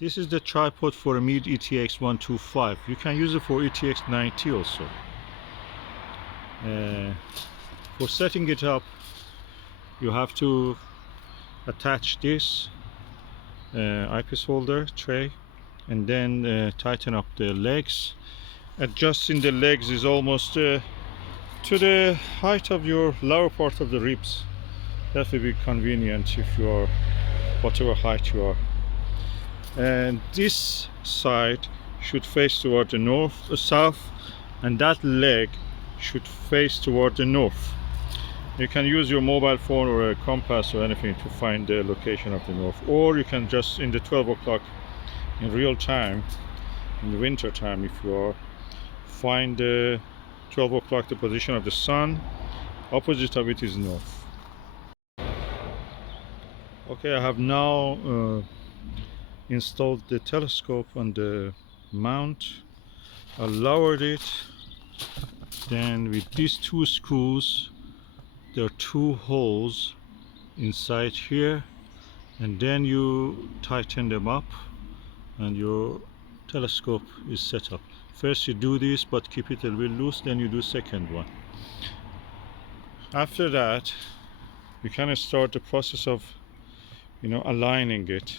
This is the tripod for a Meade ETX125. You can use it for ETX90 also. For setting it up, you have to attach this eyepiece holder tray and then tighten up the legs. Adjusting the legs is almost to the height of your lower part of the ribs. That will be convenient if you are whatever height you are. And this side should face toward the south, and that leg should face toward the north. You can use your mobile phone or a compass or anything to find the location of the north, or you can just in the 12 o'clock in real time, in the winter time, if you are, find the 12 o'clock the position of the sun. Opposite of it is north. Okay, I have now installed the telescope on the mount. I lowered it. Then with these two screws, there are two holes inside here, and then you tighten them up and your telescope is set up. First you do this, but keep it a little bit loose, then you do second one. After that, you can start the process of aligning it,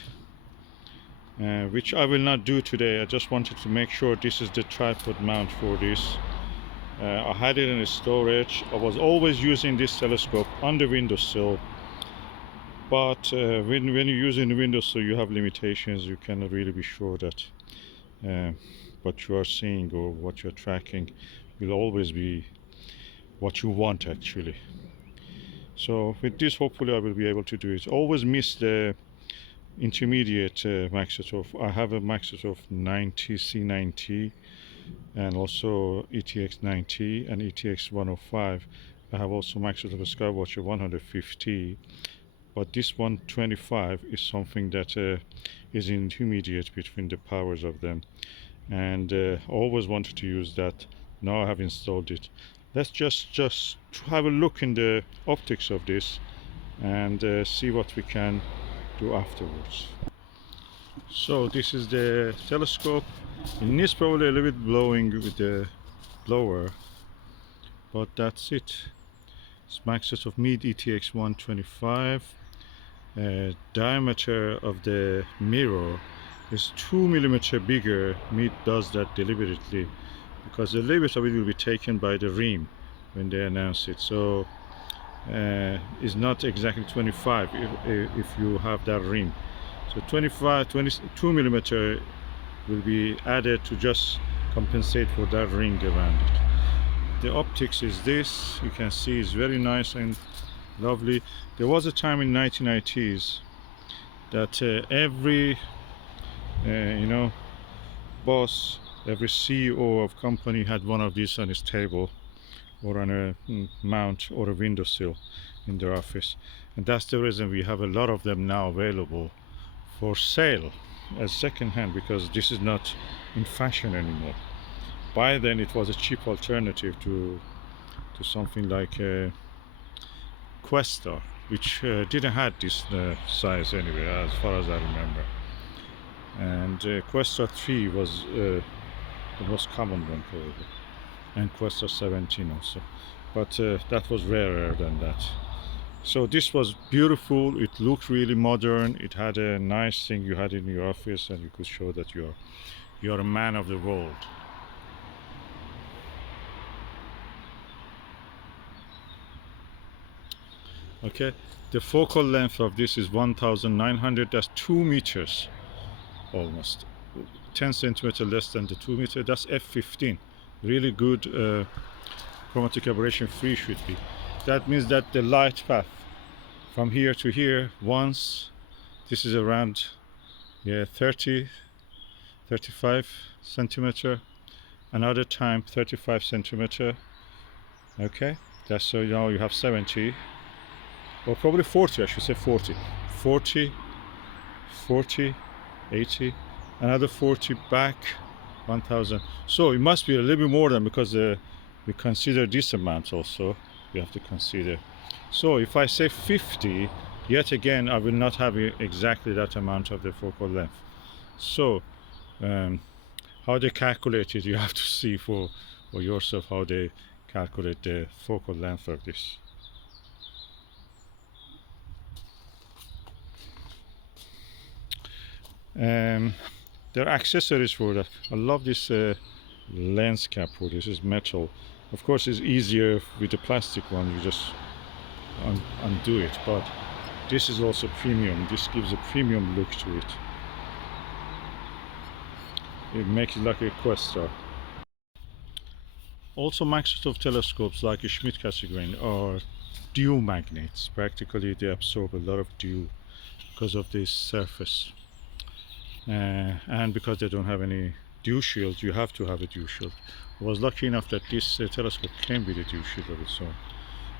which I will not do today. I just wanted to make sure this is the tripod mount for this. I had it in storage. I was always using this telescope on the windowsill, but when you're using the windowsill, you have limitations. You cannot really be sure that what you are seeing or what you're tracking will always be what you want actually. So with this, hopefully I will be able to do it. Always miss the intermediate Maksutov. I have a Maksutov 90 C90 and also ETX90 and ETX105. I have also Maksutov Skywatcher 150, but this 125 is something that is intermediate between the powers of them, and always wanted to use that. Now I have installed it. Let's just have a look in the optics of this and see what we can do afterwards. So this is the telescope. It needs probably a little bit blowing with the blower, but that's it. It's Maksutov Meade ETX125. Diameter of the mirror is 2 millimeters bigger. Meade does that deliberately because the limit of it will be taken by the rim when they announce it. So it's not exactly 25 if you have that rim. So 22 millimeter will be added to just compensate for that ring around it. The optics is this. You can see it's very nice and lovely. There was a time in 1990s that every boss, every CEO of company had one of these on his table or on a mount or a windowsill in their office, and that's the reason we have a lot of them now available for sale as second hand, because this is not in fashion anymore. By then it was a cheap alternative to something like Questar, which didn't have this size anyway, as far as I remember. And Questar 3 was the most common one probably, and Questar 17 also, but that was rarer than that. So this was beautiful. It looked really modern. It had a nice thing you had in your office, and you could show that you're a man of the world. Okay, the focal length of this is 1900. That's 2 meters almost, 10 centimeters less than the 2 meter. That's f15. Really good chromatic aberration free should be. That means that the light path from here to here, once, this is around 35 centimeter, another time 35 centimeter. Okay, that's, so now you have 70, or probably 40, I should say 40, 80, another 40 back, 1000. So it must be a little bit more than, because we consider this amount also, we have to consider. So if I say 50, yet again I will not have exactly that amount of the focal length. So how they calculate it, you have to see for yourself how they calculate the focal length of this. There are accessories for that. I love this lens cap for this. Is metal. Of course, it's easier with the plastic one. You just undo it, but this is also premium. This gives a premium look to it. It makes it like a quest star. Also, Maksutov telescopes like a Schmidt-Cassegrain are dew magnets. Practically, they absorb a lot of dew because of this surface. And because they don't have any dew shield, you have to have a dew shield. I was lucky enough that this telescope came with a dew shield of its own.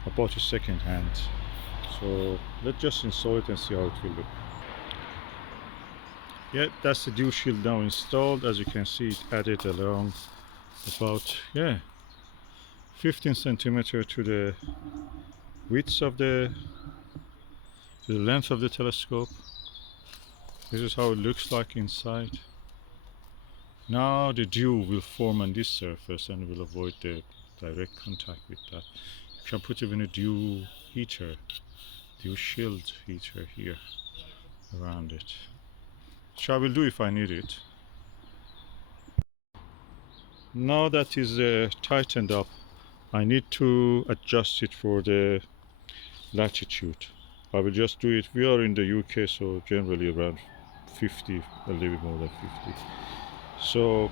I bought it second hand. So let's just install it and see how it will look. Yeah, that's the dew shield now installed. As you can see, it added along about 15 centimeter to the width of the length of the telescope. This is how it looks like inside. Now the dew will form on this surface and will avoid the direct contact with that. You can put even a dew heater, dew shield heater here around it, which I will do if I need it. Now that is tightened up, I need to adjust it for the latitude. I will just do it. We are in the UK, so generally around 50, a little bit more than 50. So,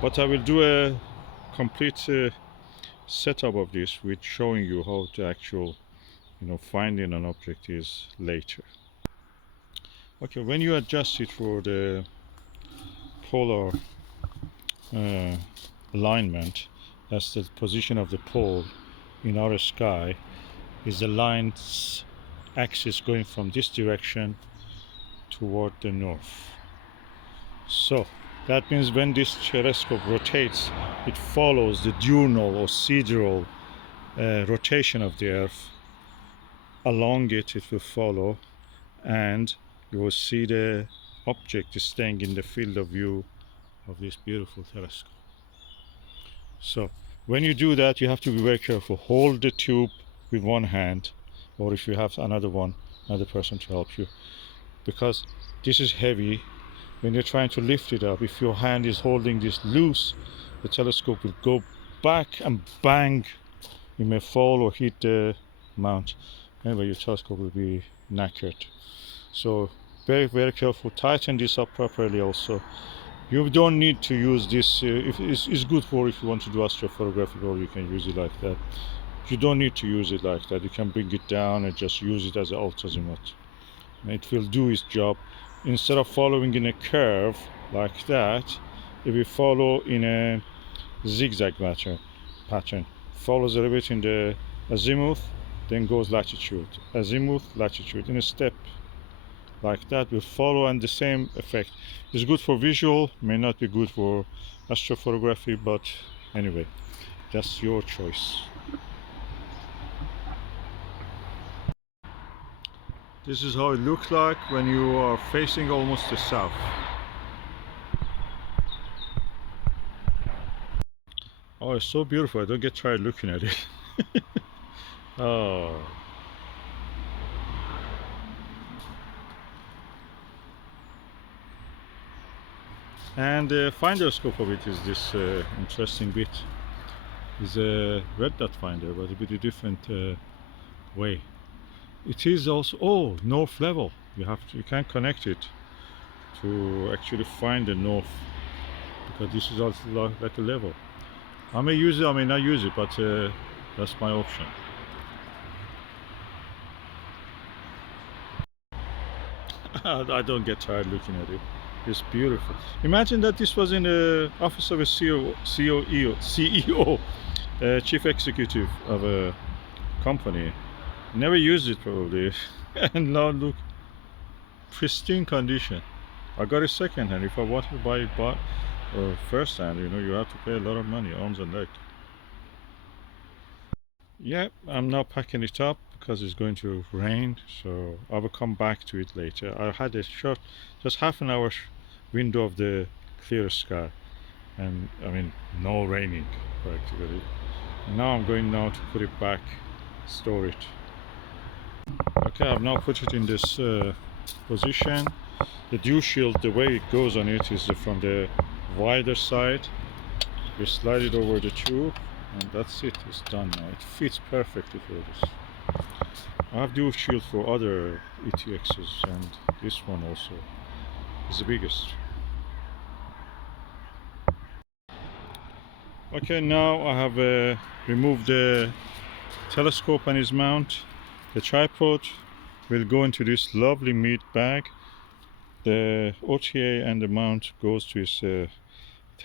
but I will do a complete setup of this with showing you how the actual, finding an object is later. Okay, when you adjust it for the polar alignment, that's the position of the pole in our sky, is the line's axis going from this direction toward the north. So that means when this telescope rotates, it follows the diurnal or sidereal rotation of the Earth. Along it will follow, and you will see the object is staying in the field of view of this beautiful telescope. So when you do that, you have to be very careful. Hold the tube with one hand, or if you have another person to help you, because this is heavy. When you're trying to lift it up, if your hand is holding this loose, the telescope will go back and bang. You may fall or hit the mount. Anyway, your telescope will be knackered. So very, very careful. Tighten this up properly also. You don't need to use this. It's good for if you want to do astrophotography, or you can use it like that. You don't need to use it like that. You can bring it down and just use it as an altazimuth. It will do its job. Instead of following in a curve like that, if we follow in a zigzag pattern, follows a little bit in the azimuth, then goes latitude, azimuth, latitude, in a step like that will follow, and the same effect is good for visual, may not be good for astrophotography, but anyway, that's your choice. This is how it looks like when you are facing almost the south. Oh, it's so beautiful. I don't get tired looking at it. Oh. And the finder scope of it is this interesting bit. It's a red dot finder, but a bit a different way. It is also north level. You can connect it to actually find the north, because this is also like a level. I may use it, I may not use it, but that's my option. I don't get tired looking at it. It's beautiful. Imagine that this was in the office of a CEO, chief executive of a company. Never used it probably, and now look, pristine condition. I got it second hand. If I wanted to buy it first hand, you have to pay a lot of money, arms and legs. Yeah, I'm now packing it up because it's going to rain, so I will come back to it later. I had a short, just half an hour window of the clear sky, and I mean no raining practically. And now I'm going now to put it back, store it. Okay, I've now put it in this position. The dew shield, the way it goes on it is from the wider side. We slide it over the tube, and that's it. It's done now. It fits perfectly for this. I have dew shield for other ETXs, and this one also is the biggest. Okay, now I have removed the telescope and its mount. The tripod will go into this lovely Meade bag. The OTA and the mount goes to its it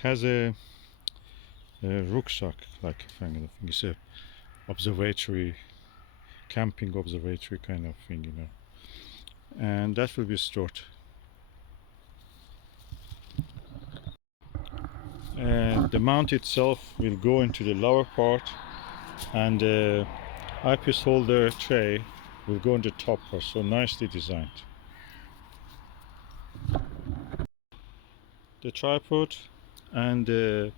has a rucksack, like kind of thing. It's a observatory, camping observatory kind of thing, you know, and that will be stored. And the mount itself will go into the lower part, and the eyepiece holder tray will go in the top part, so nicely designed. The tripod and the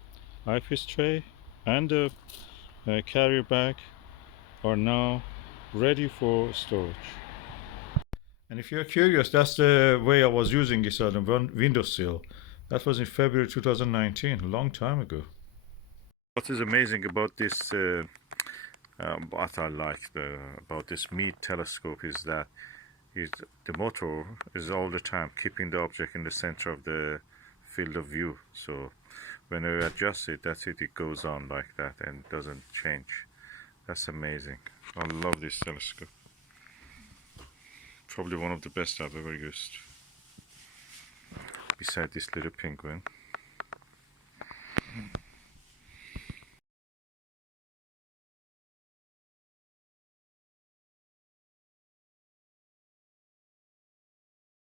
eyepiece tray and the carrier bag are now ready for storage. And if you're curious, that's the way I was using this on the windowsill. That was in February 2019, a long time ago. What is amazing about this, what I like about this Meade telescope is that the motor is all the time keeping the object in the center of the field of view. So when I adjust it, that's it, it goes on like that and doesn't change. That's amazing. I love this telescope. Probably one of the best I've ever used, beside this little penguin.